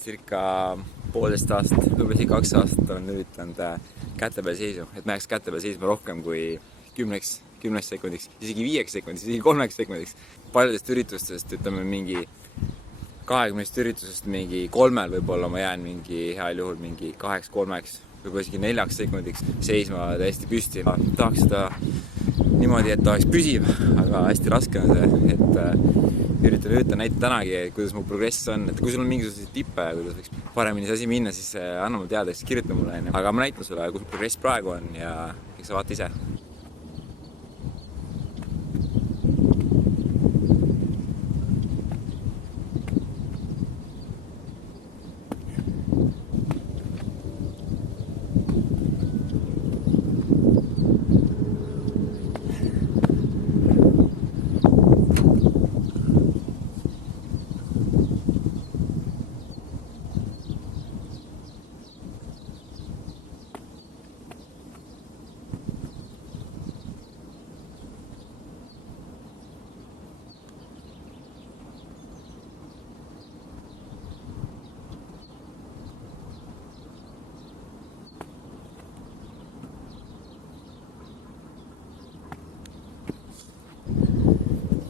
circa 1,5 aastat, võib-olla 2 aastat olen üritanud käte peal seisu, et ma jääks käte peal seisma rohkem kui 10 sekundiks, isegi 5 sekundiks, isegi 3 sekundiks. Paljudest üritustest, ütleme mingi 20 üritusest mingi 3 võib-olla ma jään mingi heal juhul mingi 2-3, võib-olla isegi 4 sekundiks seisma täiesti püsti. Tahaks seda niimoodi, et ta oleks püsiv, aga hästi raske on see, et üritan näita tänagi, kuidas mu progress on, et kui sul on mingisuguseid tippe, kuidas võiks paremini see asi minna, siis anna mulle teada, siis kirjuta mulle. Aga ma näitan sulle, kus progress praegu on ja eks sa vaata ise.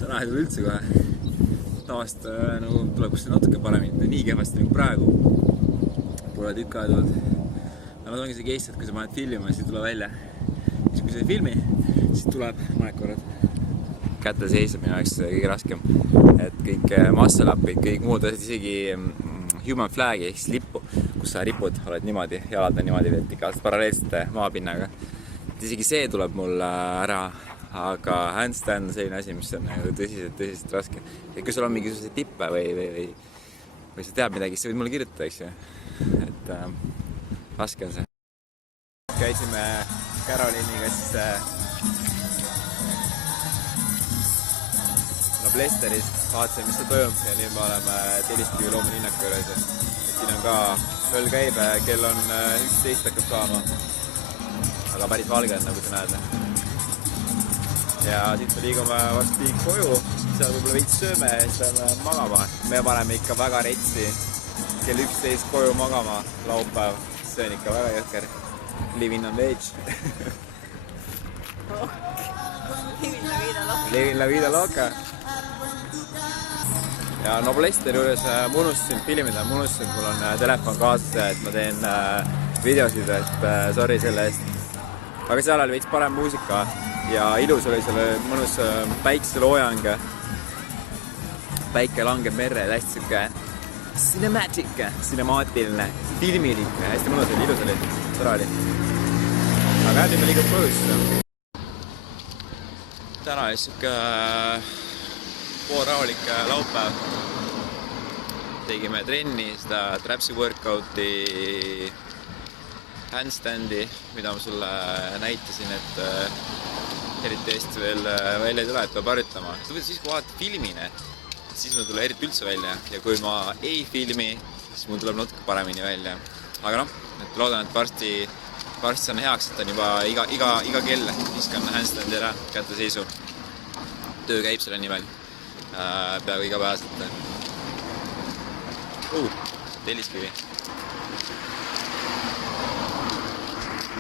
Täna ei tule üldse kohe. Tavaliselt nagu tuleb kusti natuke paremini, nii kehvasti nagu praegu. Pole tükk aega tulnud. Aga ongi see case, et kui sa paned filmima, siis tuleb välja. Siis kui sa ei filmi, siis tuleb mõned korrad. Käte seisab minu jaoks kõige raskem. Et kõik muscle-up'id, kõik muud asjad, isegi human flag'i ehk siis lippu, kus sa ripud, oled niimoodi, jalad on niimoodi vertikaalselt paralleelsete maapinnaga. Et isegi see tuleb mul ära. Aga handstand on selline asi, mis on tõsiselt raske. Et kui sul on mingisuguse tippe või sa tead midagi, siis sa võid mulle kirjutada, eks ju. Et raske on see. Käisime Caroliniga Noblesteris, vaatasime, mis see toimub ja nüüd me oleme Telliskivi loomelinnaku juures. Et siin on ka ööl käib, kell on 11 hakkab saama. Aga päris valge on, nagu sa näed. Ja siit me liigume varsti koju, seal võib-olla veits sööme ja siis läheme magama. Me paneme ikka väga retsi kell 11 koju magama laupäev. See on ikka väga jõhker. Living on veg. Living la vida loca. Ja Noblesteri juures ma unustasin filmida, ma unustasin, et mul on telefon kaasas ja et ma teen videosid, et sorry selle eest. Aga seal oli veits parem muusika ja ilus oli selle mõnus päikseloojang. Päike langeb merre, hästi siuke cinemaatiline, filmilik, hästi mõnus oli, ilus oli, tore oli. Aga nüüd me liigub kodus. Täna oli siuke poolrahulik laupäev. Tegime trenni, seda trapsi workouti, handstandi, mida ma sulle näitasin, et eriti Eesti veel välja ei tule, et peab harjutama. Siis kui vaadata filmine, siis mul tuleb eriti üldse välja ja kui ma ei filmi, siis mul tuleb natuke paremini välja. Aga et loodan, et varsti saan heaks, et on juba iga kell viskan handstandi ära, kätte seisu. Töö käib selle nimel peaaegu igapäevaselt. Telliskivi.